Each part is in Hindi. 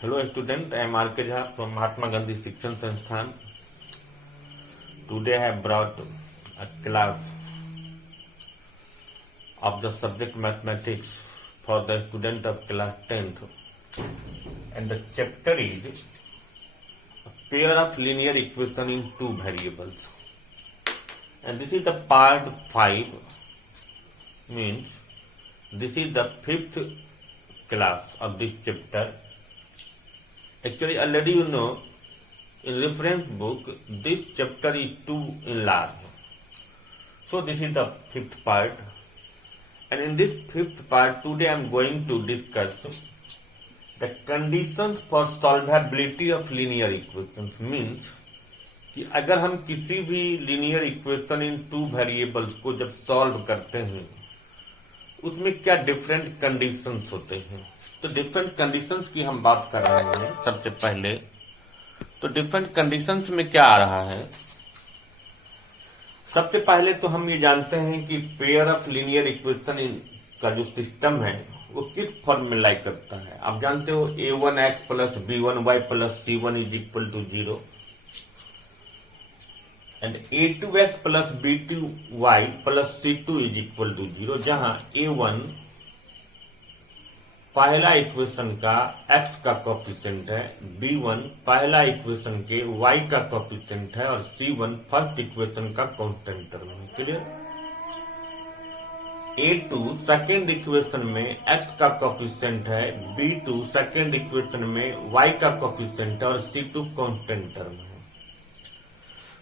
Hello student, I am R.K. Jha from Mahatma Gandhi Shikshan Sansthan. Today I have brought a class of the subject mathematics for the student of class 10th, and the chapter is a pair of linear equation in two variables, and this is the part 5, means this is the 5th class of this chapter. Actually, already you know, in reference book, this chapter is 2 in large. So this is the 5th part. And in this 5th part, today I am going to discuss the conditions for solvability of linear equations. Means कि अगर हम किसी भी linear equation in two variables को जब solve करते हैं, उसमें क्या different conditions होते हैं. तो डिफरेंट कंडीशंस की हम बात कर रहे हैं. सबसे पहले तो डिफरेंट कंडीशंस में क्या आ रहा है. सबसे पहले तो हम ये जानते हैं कि पेयर ऑफ लीनियर इक्वेशन का जो सिस्टम है वो किस फॉर्म में लाई करता है. आप जानते हो a1x प्लस b1y प्लस c1 is equal to 0 and a2x plus b2y plus c2 is equal to 0, जहां a1 पहला इक्वेशन का x का कोफिशिएंट है, b1 पहला इक्वेशन के y का कोफिशिएंट है और c1 फर्स्ट इक्वेशन का कांस्टेंट टर्म है. क्लियर. a2 सेकेंड इक्वेशन में x का कोफिशिएंट है, b2 सेकेंड इक्वेशन में y का कोफिशिएंट है और c2 कांस्टेंट टर्म है.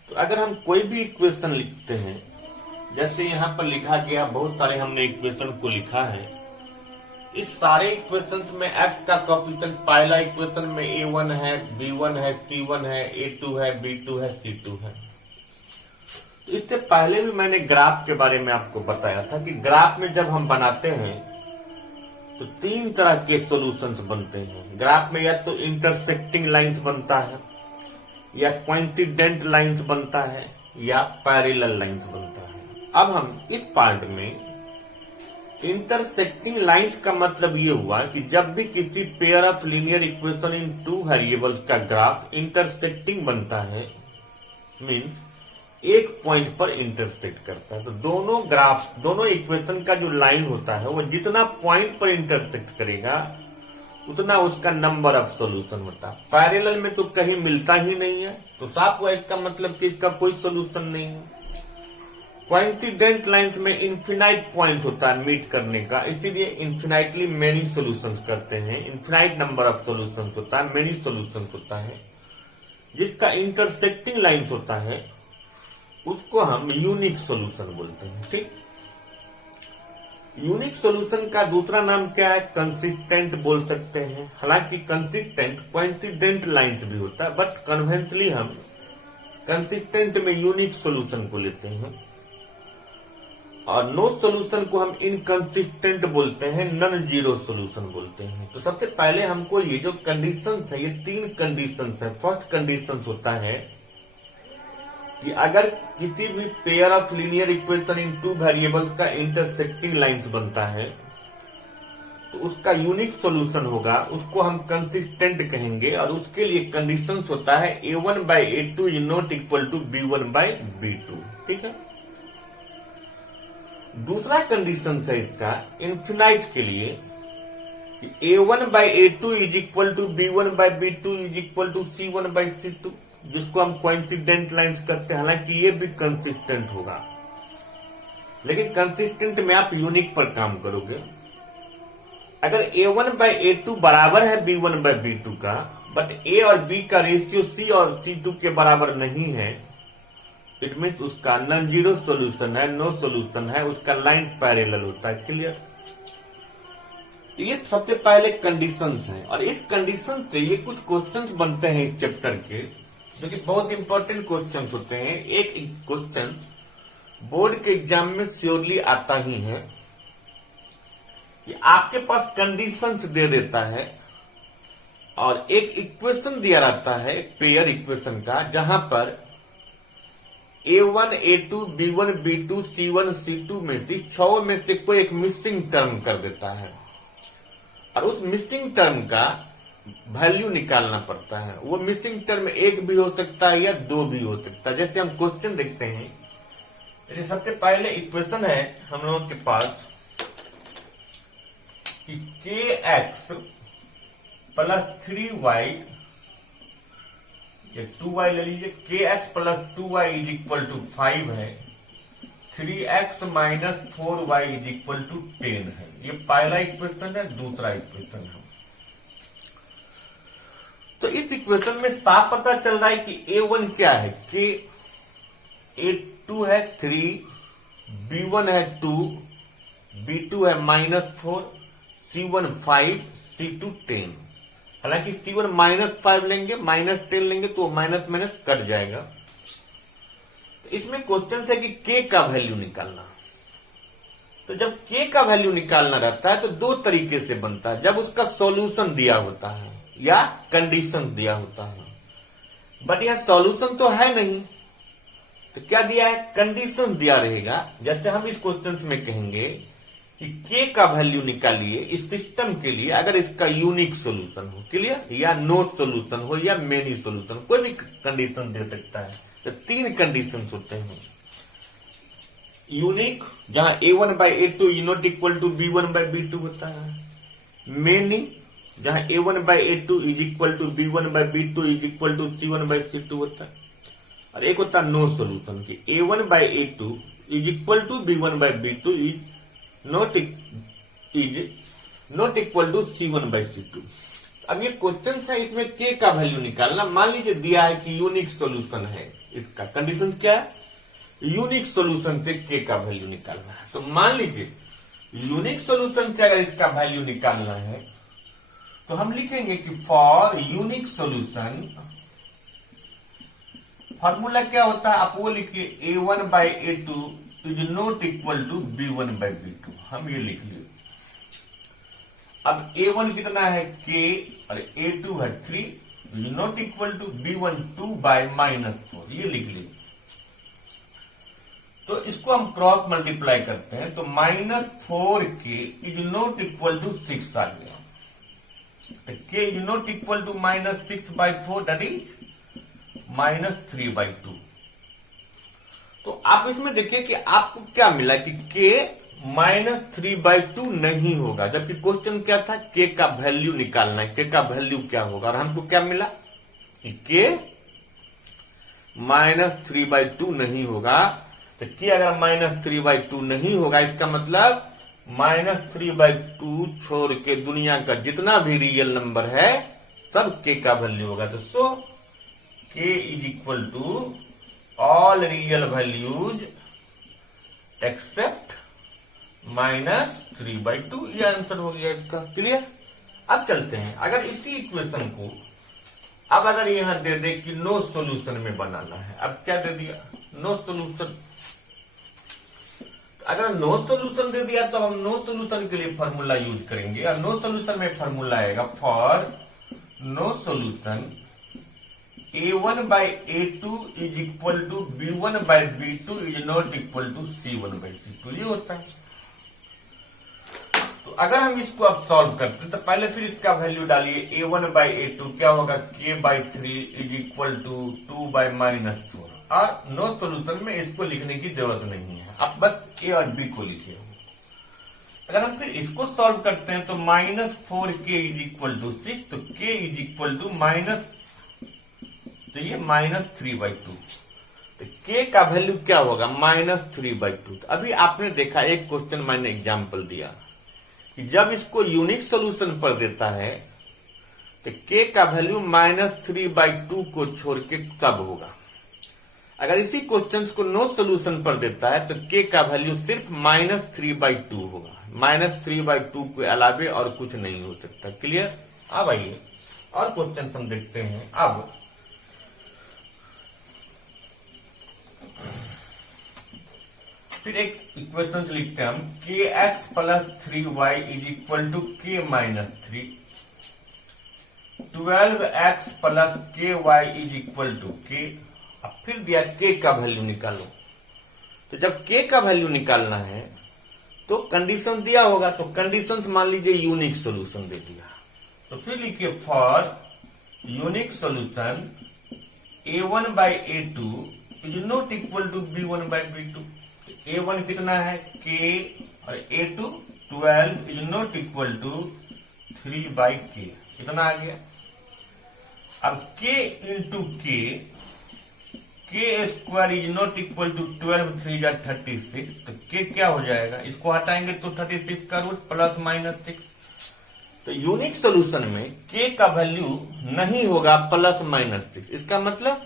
तो अगर हम कोई भी इक्वेशन लिखते हैं, जैसे यहां पर लिखा गया, बहुत सारे हमने इक्वेशन को लिखा है. इस सारे इक्वेशन में x का कोफिशिएंट पहला इक्वेशन में a1 है, b1 है, c1 है, a2 है, b2 है, c2 है. तो इससे पहले भी मैंने ग्राफ के बारे में आपको बताया था कि ग्राफ में जब हम बनाते हैं तो तीन तरह के सॉल्यूशंस बनते हैं. ग्राफ में या तो इंटरसेक्टिंग लाइंस बनता है, या कोइंसिडेंट लाइंस बनता है, या पैरेलल लाइंस बनता है. अब हम इस पार्ट में इंटरसेक्टिंग लाइंस का मतलब ये हुआ कि जब भी किसी pair of linear equation in two variables का ग्राफ इंटरसेक्टिंग बनता है, मींस एक पॉइंट पर इंटरसेक्ट करता है, तो दोनों इक्वेशन का जो लाइन होता है वो जितना पॉइंट पर इंटरसेक्ट करेगा उतना उसका नंबर ऑफ सॉल्यूशन होता है. पैरेलल में तो कहीं मिलता ही नहीं है, तो साफ हुआ इसका मतलब कि इसका कोई सॉल्यूशन नहीं है. कोइंसिडेंट लाइंस में इन्फिनाइट पॉइंट होता है मीट करने का, इसीलिए इन्फिनाइटली मेनी सॉल्यूशंस करते हैं. इन्फिनाइट नंबर ऑफ सॉल्यूशंस होता है, मेनी सॉल्यूशंस होता है. जिसका इंटरसेक्टिंग लाइंस होता है उसको हम यूनिक सॉल्यूशन बोलते हैं. ठीक. यूनिक सॉल्यूशन का दूसरा नाम क्या है? कंसिस्टेंट बोल सकते हैं. हालांकि कंसिस्टेंट कोइंसिडेंट लाइंस भी होता है, बट कन्वेंशनली हम कंसिस्टेंट में यूनिक सॉल्यूशन को लेते हैं, और नो सॉल्यूशन को हम इनकंसिस्टेंट बोलते हैं, नॉन जीरो सॉल्यूशन बोलते हैं. तो सबसे पहले हमको ये जो कंडीशंस है, ये तीन कंडीशंस है. फर्स्ट कंडीशन होता है कि अगर किसी भी pair of linear equation in two variables का इंटरसेक्टिंग लाइंस बनता है तो उसका यूनिक सॉल्यूशन होगा, उसको हम कंसिस्टेंट कहेंगे. और उसके लिए कंडीशंस होता है a1 by a2 is not equal to b1 by b2. ठीक है. दूसरा कंडीशन है इसका इन्फिनाइट के लिए कि a1 by a2 is equal to b1 by b2 is equal to c1 by c2, जिसको हम कोइंसिडेंट लाइंस करते हैं. हालांकि ये भी कंसिस्टेंट होगा, लेकिन कंसिस्टेंट में आप यूनिक पर काम करोगे. अगर a1 by a2 बराबर है b1 by b2 का, बट a और b का रेशियो c और c2 के बराबर नहीं है, इट मीन्स उसका नॉन जीरो सॉल्यूशन है, नो सॉल्यूशन है, उसका लाइन पैरेलल होता है. क्लियर. ये सबसे पहले कंडीशंस हैं, और इस कंडीशन से ये कुछ क्वेश्चंस बनते हैं इस चैप्टर के, जो कि बहुत इंपॉर्टेंट क्वेश्चंस होते हैं. एक क्वेश्चन बोर्ड के एग्जाम में श्योरली आता ही है कि आपके पास कंडीशंस दे देता है और एक इक्वेशन दिया रहता है, एक पेयर इक्वेशन का, जहां पर a1, a2, b1, b2, c1, c2 में से 6 में से कोई एक मिसिंग टर्म कर देता है, और उस मिसिंग टर्म का वैल्यू निकालना पड़ता है। वो मिसिंग टर्म एक भी हो सकता है या दो भी हो सकता है। जैसे हम क्वेश्चन देखते हैं, जैसे सबसे पहले इक्वेशन है हम लोगों के पास कि के एक्स प्लस 3y, ये 2y ले लीजिए, के x plus 2y is equal to 5 है, 3x minus 4y is equal to 10 है। ये पहला इक्वेशन है। दूसरा इक्वेशन है, तो इस इक्वेशन में साफ पता चल रहा है कि a1 क्या है, कि a2 है 3, b1 है 2, b2 है -4, c1 5, c2 10। हालांकि c1 -5 लेंगे, -10 लेंगे तो माइनस माइनस कट जाएगा। तो इसमें क्वेश्चन है कि k का वैल्यू निकालना। तो जब k का वैल्यू निकालना रहता है तो दो तरीके से बनता है, जब उसका सॉल्यूशन दिया होता है या कंडीशन दिया होता है। बट यह सॉल्यूशन तो है नहीं, तो क्या दिया है, कंडीशन दिया रहेगा। जैसे हम इस क्वेश्चन में कहेंगे कि k का वैल्यू निकालिए इस सिस्टम के लिए अगर इसका यूनिक सॉल्यूशन हो, क्लियर, या नोट सॉल्यूशन हो या मेनी सॉल्यूशन, कोई भी कंडीशन दे सकता है। तो तीन कंडीशन होते हैं, यूनिक जहां a1 by a2 is not equal to b1 by b2 होता है, मेनी जहां a1 by a2 is equal to b1 by b2 is equal to c1 by c2 होता है, और एक होता है नो सॉल्यूशन की a1 by a2 is equal to b1 by b2 is not equal to c1 by c2। अब ये क्वेश्चन है, इसमें k का वैल्यू निकालना। मान लीजिए दिया है कि यूनिक सॉल्यूशन है, इसका कंडीशन क्या है, यूनिक सॉल्यूशन से k का वैल्यू निकालना है। तो मान लीजिए यूनिक सॉल्यूशन से अगर इसका वैल्यू निकालना है तो हम लिखेंगे कि फॉर यूनिक सॉल्यूशन फॉर्मूला क्या होता है, आप वो लिखिए a1 by a2 is not equal to b1 by b2। हम ये लिख लिए। अब a1 कितना है k और a2 है 3, is not equal to b1 2 by -4, ये लिख लिए। तो इसको हम क्रॉस मल्टीप्लाई करते हैं तो -4k is not equal to 6 आ गया। k is not equal to -6/4 that is -3/2। तो आप इसमें देखिए कि आपको क्या मिला कि k -3/2 नहीं होगा, जबकि क्वेश्चन क्या था, k का वैल्यू निकालना है, k का वैल्यू क्या होगा, और हमको क्या मिला कि k -3/2 नहीं होगा। तो k अगर -3/2 नहीं होगा, इसका मतलब -3/2 छोड़ के दुनिया का जितना भी रियल नंबर है सब k का वैल्यू होगा। तो so k is equal to all real values except -3/2, ये आंसर हो गया इसका, क्लियर। अब चलते हैं, अगर इसी इक्वेशन को अब अगर यहां दे दे कि नो सॉल्यूशन में बनाना है, अब क्या दे दिया, नो सॉल्यूशन। अगर नो सॉल्यूशन दे दिया तो हम नो सॉल्यूशन के लिए फॉर्मूला यूज करेंगे, और नो सॉल्यूशन में फॉर्मूला आएगा for no solution a1 by a2 is equal to b1 by b2 is not equal to c1 by c2, ये होता है। तो अगर हम इसको अब सॉल्व करते हैं तो पहले फिर इसका वैल्यू डालिए, a1 by a2 क्या होगा, k by 3 is equal to 2 by -4, और नो सॉल्यूशन में इसको लिखने की जरूरत नहीं है, आप बस a और b को लिखिए। अगर हम फिर इसको सॉल्व करते हैं तो -4k इज इक्वल टू 6, तो k इज इक्वल टू तो ये -3/2, तो k का वैल्यू क्या होगा, -3/2। तो अभी आपने देखा, एक क्वेश्चन मैंने एग्जांपल दिया कि जब इसको यूनिक सॉल्यूशन पर देता है तो k का वैल्यू -3/2 को छोड़ के तब होगा। अगर इसी क्वेश्चन को नो सॉल्यूशन पर देता है तो k का वैल्यू सिर्फ -3/2 होगा, -3/2 के अलावे और कुछ नहीं हो सकता, क्लियर। अब आइए और क्वेश्चन हम देखते हैं। अब फिर एक इक्वेशन लिखते हैं हम, kx plus 3y is equal to k -3, 12x plus ky is equal to k। अब फिर दिया k का वैल्यू निकालो, तो जब k का वैल्यू निकालना है तो कंडीशन दिया होगा, तो कंडीशन मान लीजिए यूनिक सॉल्यूशन दे दिया, तो फिर लिखिए for unique solution A1 by A2 is not equal to B1 by B2। A1 कितना है K और A2 12 is not equal to 3 by K। इतना आ गया। अब K into K square is not equal to 12 3 जा 36। तो K क्या हो जाएगा, इसको हटाएंगे तो 36 का रूट प्लस माइनस 6। तो यूनिक सोल्यूशन में K का वैल्यू नहीं होगा प्लस माइनस 6। इसका मतलब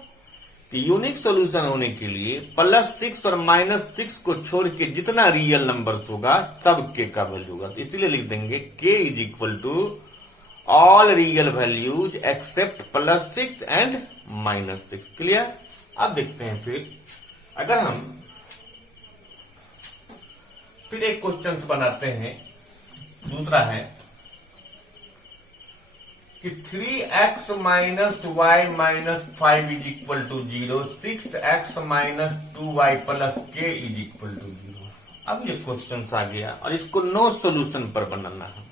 कि यूनिक सोल्यूशन होने के लिए प्लस 6 और माइनस 6 को छोड़ के जितना रियल नंबर होगा सब K का वैल्यू होगा। तो इसीलिए लिख देंगे K is equal to all real values except plus 6 and minus 6। Clear. अब देखते हैं फिर अगर हम फिर एक क्वेश्चन बनाते हैं। दूसरा है कि 3x minus y minus 5 is equal to 0, 6x minus 2y plus k is equal to 0। अब ये क्वेश्चन आ गया और इसको नो सोल्यूशन पर बनाना है।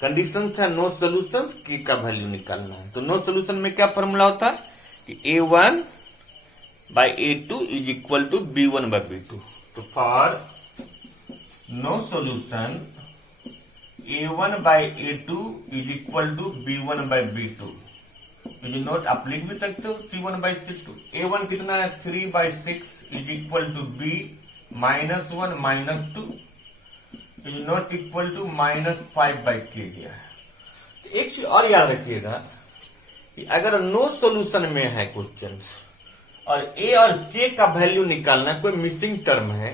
कंडीशन है नो सोल्यूशन, k का वैल्यू निकालना है। तो नो सोल्यूशन में क्या फॉर्मूला होता है कि A1 by A2 is equal to B1 by B2। तो for no solution A1 by A2 is equal to B1 by B2 is not, आप लिख भी सकते हो C1 by C2। A1 कितना है 3 by 6 is equal to B minus 1 minus 2 is not equal to minus 5 by K गया है। एक चीज और याद रखिएगा कि अगर नो सोल्यूशन में है क्वेश्चन और A और K का वैल्यू निकालना, कोई मिसिंग टर्म है,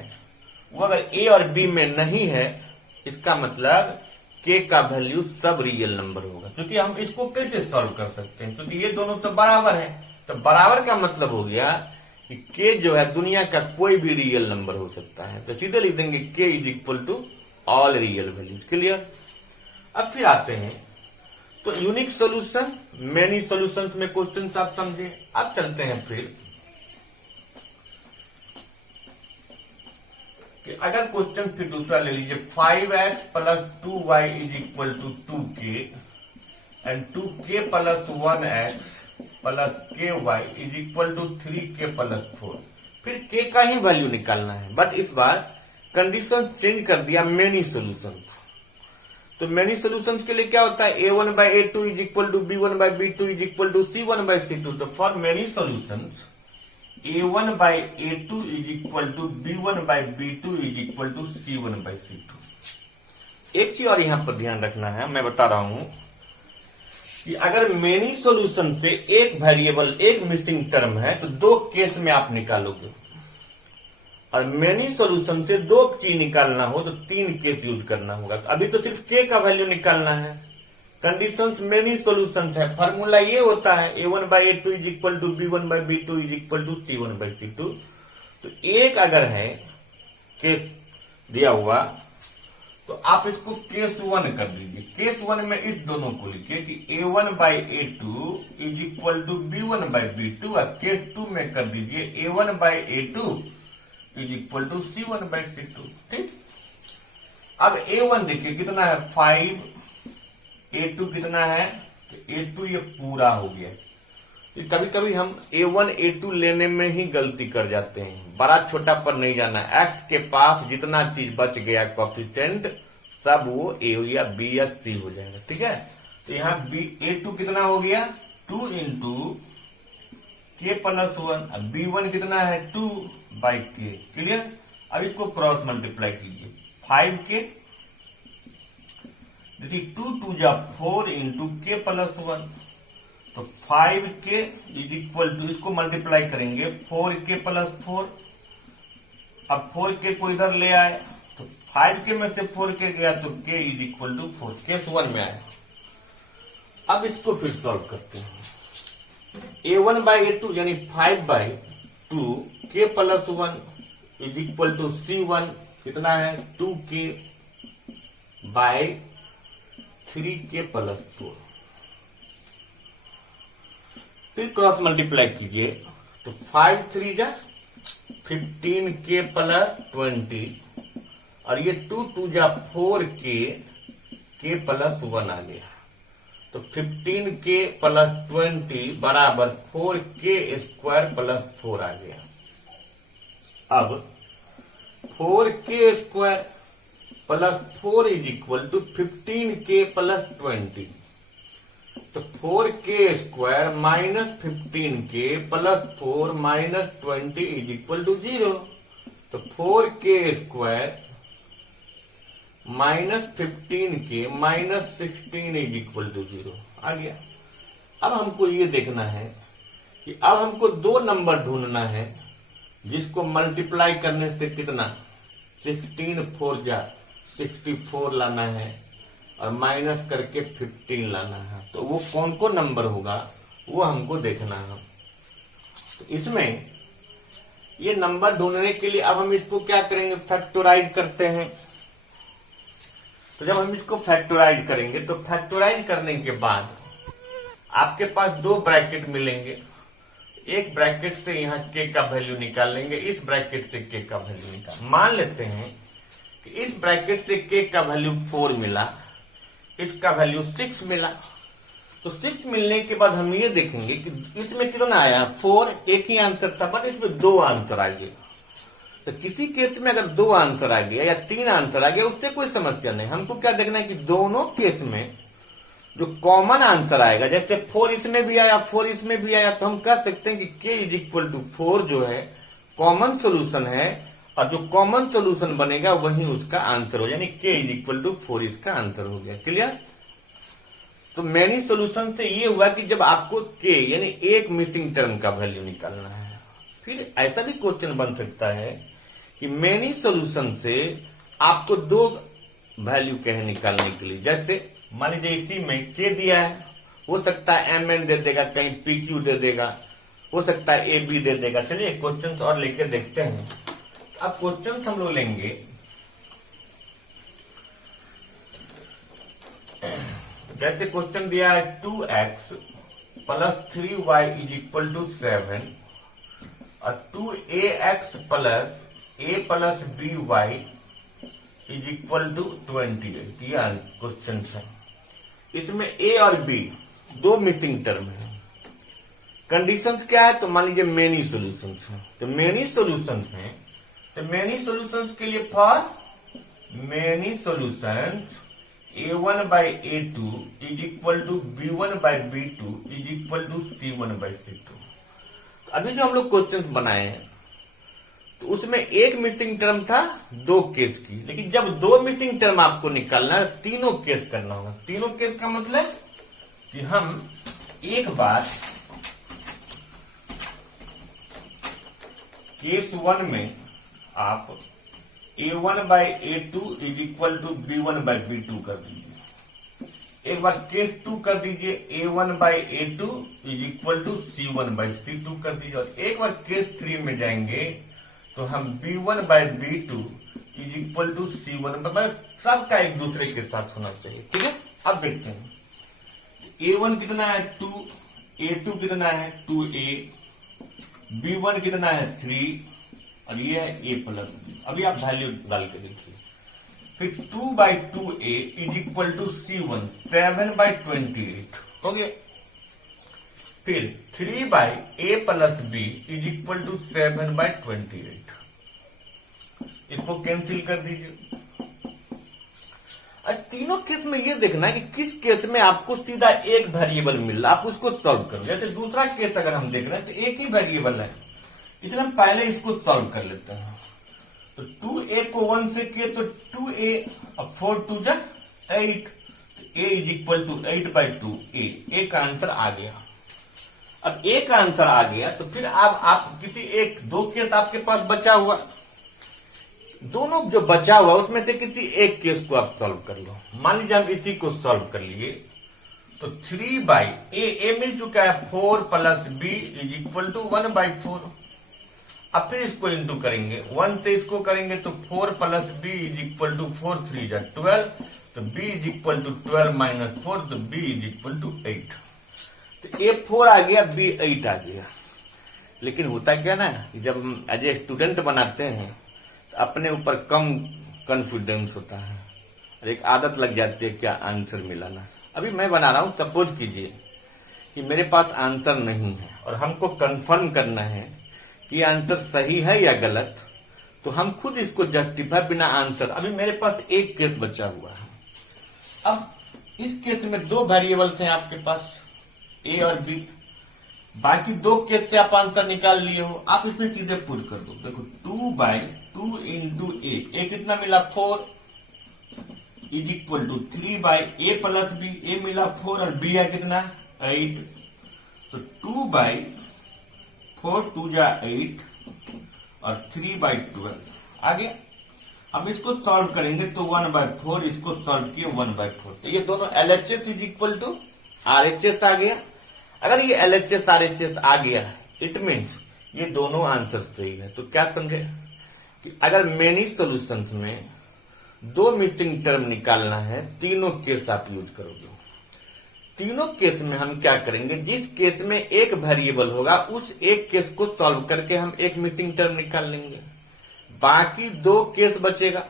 वो अगर A और B में नहीं है, इसका मतलब K का वैल्यू सब रियल नंबर होगा। क्योंकि हम इसको कैसे सॉल्व कर सकते हैं, क्योंकि ये दोनों तो बराबर है। तो बराबर का मतलब हो गया कि K जो है दुनिया का कोई भी रियल नंबर हो सकता है। तो सीधे लिख देंगे K is equal to all real values. Clear. अब फिर आते हैं तो यूनिक सोल्यूशन, मेनी सोल्यूशंस में क्वेश्चन आप समझे। अब चलते हैं फिर कि अगर क्वेश्चन फिर दूसरा ले लीजिए 5x plus 2y is equal to 2k and 2k plus 1x plus ky is equal to 3k plus 4। फिर k का ही वैल्यू निकालना है, बट इस बार कंडीशन चेंज कर दिया मेनी सोल्यूशन। तो मेनी सोल्यूशन के लिए क्या होता है A1 by A2 is equal to B1 by B2 is equal to C1 by C2। तो for many solution A1 by A2 is equal to B1 by B2 is equal to C1 by C2। एक चीज और यहां पर ध्यान रखना है, मैं बता रहा हूं कि अगर मेनी सॉल्यूशन से एक वेरिएबल, एक मिसिंग टर्म है तो दो केस में आप निकालोगे, और मेनी सॉल्यूशन से दो चीज निकालना हो तो तीन केस यूज करना होगा। तो अभी तो सिर्फ k का वैल्यू निकालना है। कंडीशंस मेनी सॉल्यूशंस है, फार्मूला ये होता है A1 by A2 is equal to B1 by B2 is equal to C1 by C2। तो एक अगर है केस दिया हुआ तो आप इसको केस 1 कर दीजिए। केस 1 में इस दोनों को लिखिए कि A1 by A2 is equal to B1 by B2, और केस 2 में कर दीजिए A1 by A2 is equal to C1 by C2। ठीक। अब A1 देखिए कितना है 5, A2 कितना है, तो A2 ये पूरा हो गया। तो कभी कभी हम A1 A2 लेने में ही गलती कर जाते हैं, बड़ा छोटा पर नहीं जाना। x के पास जितना चीज बच गया कोएफिशिएंट सब वो A या B या C हो जाएगा। ठीक है। तो यहाँ A2 कितना हो गया 2 इंटू K प्लस 1, अब B1 कितना है 2 by K। क्लियर। अब इसको क्रॉस मल्टीप्लाई कीजिए 5K, देखिए 2 2 जा 4 इंटू K प्लस 1, तो 5K इज इक्वल टू, इसको मल्टीप्लाई करेंगे 4K प्लस 4। अब 4K को इधर ले आए तो 5K में से 4K गया तो K is equal to 4, case 1 में आया। अब इसको फिर सॉल्व करते हैं। A1 by A2 यानी 5 by 2 K plus 1 is equal to C1 कितना है 2K बाय 3K प्लस 4। फिर क्रॉस मल्टीप्लाई कीजिए तो 5 3 जा 15K प्लस 20, और ये 2 2 जा 4K K प्लस 1 आ गया। तो 15k प्लस 20 बराबर 4k स्क्वायर प्लस 4 आ गया। अब 4k square plus 4 is equal to 15k plus 20, तो 4k square minus 15k plus 4 minus 20 is equal to 0। तो 4k square minus 15k minus 16 is equal to 0 आ गया। अब हमको ये देखना है कि अब हमको दो नंबर ढूंढना है जिसको मल्टीप्लाई करने से कितना 16 4 जा 64 लाना है और माइनस करके 15 लाना है। तो वो कौन कौन नंबर होगा वो हमको देखना है। तो इसमें ये नंबर ढूंढने के लिए अब हम इसको क्या करेंगे, फैक्टराइज करते हैं। तो जब हम इसको फैक्टराइज करेंगे तो फैक्टराइज करने के बाद आपके पास दो ब्रैकेट मिलेंगे। एक ब्रैकेट से यहाँ k का वैल्यू निकाल लेंगे, इस ब्रैकेट से k का वैल्यू निकाल। मान लेते हैं कि इस ब्रैकेट से k का वैल्यू 4 मिला, इसका वैल्यू 6 मिला। तो 6 मिलने के बाद हम ये देखेंगे कि इसमें कितना आया 4, एक ही आंसर था बट इसमें 2 आंसर आ गए। तो किसी केस में अगर 2 आंसर आ गया या 3 आंसर आ गया उससे कोई समस्या नहीं। हमको क्या देखना है कि दोनों केस में जो कॉमन आंसर आएगा, जैसे 4 इसमें भी आया 4 इसमें भी आया, तो हम कह सकते हैं कि k इज इक्वल टू 4 जो है कॉमन सोल्यूशन है और जो कॉमन सोल्यूशन बनेगा वही उसका आंसर हो, यानी k इज इक्वल टू 4 इसका आंसर हो गया। क्लियर? तो मैनी सोल्यूशन से ये हुआ कि जब आपको k यानी एक मिसिंग टर्म का वैल्यू निकालना है। फिर ऐसा भी क्वेश्चन बन सकता है कि मैनी सोल्यूशन से आपको 2 वैल्यू कहे निकालने के लिए, जैसे मान लीजिए इसी में k दिया है, हो सकता है mn दे देगा, कहीं pq दे देगा, हो सकता है ab दे देगा। चलिए क्वेश्चन और लेके देखते हैं। अब क्वेश्चन हम लोग लेंगे, जैसे क्वेश्चन दिया है 2x plus 3y is equal to 7 और 2ax plus a plus by is equal to 28। ये क्वेश्चन है। इसमें a और b 2 मिसिंग टर्म है। कंडीशंस क्या है, तो मान लीजिए मेनी सॉल्यूशंस है। तो मेनी सॉल्यूशंस है, तो मेनी सॉल्यूशंस के लिए for many solutions a1 by a2 is equal to b1 by b2 is equal to c1 by c2। अभी जो हम लोग क्वेश्चन बनाए हैं तो उसमें एक मिसिंग टर्म था 2 केस की, लेकिन जब 2 मिसिंग टर्म आपको निकालना है तीनों केस करना होगा। तीनों केस का मतलब कि हम एक बार केस 1 में आप a1 by a2 is equal to b1 by b2 कर दीजिए। एक बार केस 2 कर दीजिए a1 by a2 is equal to c1 by c2 कर दीजिए। और एक बार केस 3 में जाएंगे तो हम b1 by b2 is equal to c1 by, सबका एक दूसरे के साथ होना चाहिए। ठीक है, अब देखते हैं a1 कितना है 2, a2 कितना है 2a, b1 कितना है 3 और ये है a प्लस b। अभी आप वैल्यू डाल के देखिए। फिर 2 by 2a is equal to c1 7 by 28 हो गया। फिर 3 by a plus b is equal to 7 by 28। इसको कैंसिल कर दीजिए। तीनों केस में ये देखना है कि किस केस में आपको सीधा एक वेरिएबल मिल रहा है, आप उसको सॉल्व करो। जैसे दूसरा केस अगर हम देख रहे हैं तो एक ही वेरिएबल है, इसलिए हम पहले इसको सॉल्व कर लेते हैं। तो 2a को 1 से किए तो 2a और 4 2 जा 8, a is equal to 8 by 2a। a का आंसर आ गया। अब a का आंसर आ गया तो फिर आप किसी एक 2 केस आपके पास बचा हुआ, दोनों जो बचा हुआ उसमें से किसी एक केस को आप सॉल्व कर लो। मान लीजिए हम इसी को सॉल्व कर लिए तो 3 by a मिल चुका है 4 plus b is equal to 1 by 4। अब फिर इसको इंटू करेंगे, 1 से इसको करेंगे तो 4 plus b is equal to 4 3 जा 12, तो b is equal to 12 minus 4, तो b इज इक्वल टू 8। तो a 4 आ गया, b 8 आ गया। लेकिन होता क्या ना कि जब हम एज ए स्टूडेंट बनाते हैं तो अपने ऊपर कम कॉन्फिडेंस होता है और एक आदत लग जाती है क्या आंसर मिलाना। अभी मैं बना रहा हूं, सपोज कीजिए कि मेरे पास आंसर नहीं है और हमको कंफर्म करना है कि आंसर सही है या गलत, तो हम खुद इसको जस्टिफाई बिना आंसर। अभी मेरे पास एक केस बचा हुआ है। अब इस केस में दो वेरिएबल्स हैं आपके पास, ए और बी। बाकी दो केस से आप आंसर निकाल लिए हो, आप इसमें सीधे पुट कर दो। देखो 2/2 इंटू ए कितना मिला 4 is equal to 3/a plus B. A मिला 4 और बी है कितना 8, तो 2/4 2 जा 8 और 3/12 आगे। अब इसको सॉल्व करेंगे तो 1/4, इसको सॉल्व किए 1/4, तो ये दोनों LHS is equal to RHS आ गया। अगर ये LHS RHS आ गया इट मीन्स ये दोनों आंसर सही है। तो क्या समझे कि अगर मेनी सॉल्यूशंस में दो मिसिंग टर्म निकालना है, तीनों केस आप यूज करोगे। तीनों केस में हम क्या करेंगे, जिस केस में एक वेरिएबल होगा उस एक केस को सॉल्व करके हम एक मिसिंग टर्म निकाल लेंगे। बाकी दो केस बचेगा,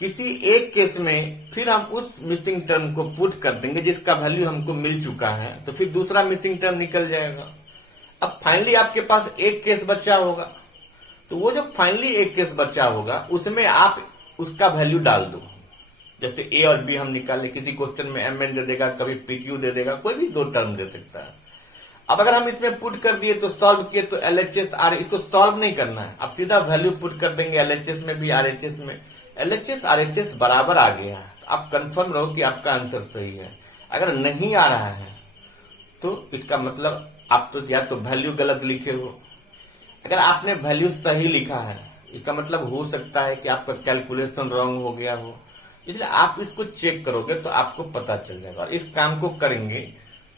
किसी एक केस में फिर हम उस मिसिंग टर्म को पुट कर देंगे जिसका वैल्यू हमको मिल चुका है, तो फिर दूसरा मिसिंग टर्म निकल जाएगा। अब फाइनली आपके पास एक केस बचा होगा, तो वो जो फाइनली एक केस बचा होगा उसमें आप उसका वैल्यू डाल दो। जैसे ए और बी हम निकाले, किसी क्वेश्चन में MN दे देगा, कभी PQ दे देगा, कोई भी दो टर्म दे सकता है। अब अगर हम इसमें पुट कर दिए तो सॉल्व किए तो LHS R, इसको सॉल्व नहीं करना है, आप सीधा वैल्यू पुट कर देंगे LHS में भी RHS में। LHS RHS बराबर आ गया है, आप कंफर्म रहो कि आपका आंसर सही है। अगर नहीं आ रहा है तो इसका मतलब आप तो या तो वैल्यू गलत लिखे हो। अगर आपने वैल्यू सही लिखा है इसका मतलब हो सकता है कि आपका कैलकुलेशन रॉन्ग हो गया हो, इसलिए आप इसको चेक करोगे तो आपको पता चल जाएगा। और इस काम को करेंगे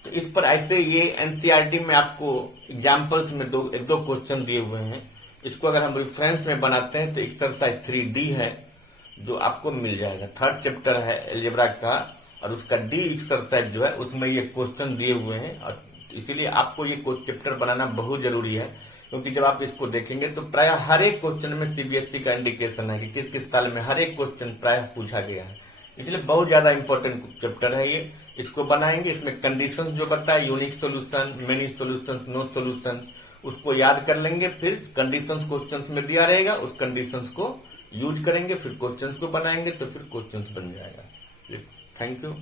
तो इस पर ऐसे ये NCERT में आपको एग्जाम्पल्स में एक दो क्वेश्चन दिए हुए हैं। इसको अगर हम रेफरेंस में बनाते हैं तो एक्सरसाइज 3D है जो आपको मिल जाएगा। 3rd चैप्टर है अलजेब्रा का और उसका D एक्सरसाइज जो है उसमें ये क्वेश्चन दिए हुए हैं। और इसीलिए आपको ये चैप्टर बनाना बहुत जरूरी है, क्योंकि जब आप इसको देखेंगे तो प्राय हर एक क्वेश्चन में CBSE का इंडिकेशन है कि किस किस साल में हर एक क्वेश्चन प्राय पूछा गया है। इसलिए बहुत ज्यादा इंपॉर्टेंट चैप्टर है ये। इसको बनाएंगे, इसमें कंडीशंस जो बताए, unique solution, many solution, no solution, उसको याद कर लेंगे। फिर कंडीशंस क्वेश्चंस में दिया रहेगा, उस कंडीशंस को यूज करेंगे, फिर क्वेश्चंस को बनाएंगे तो फिर क्वेश्चंस बन जाएगा। Thank you.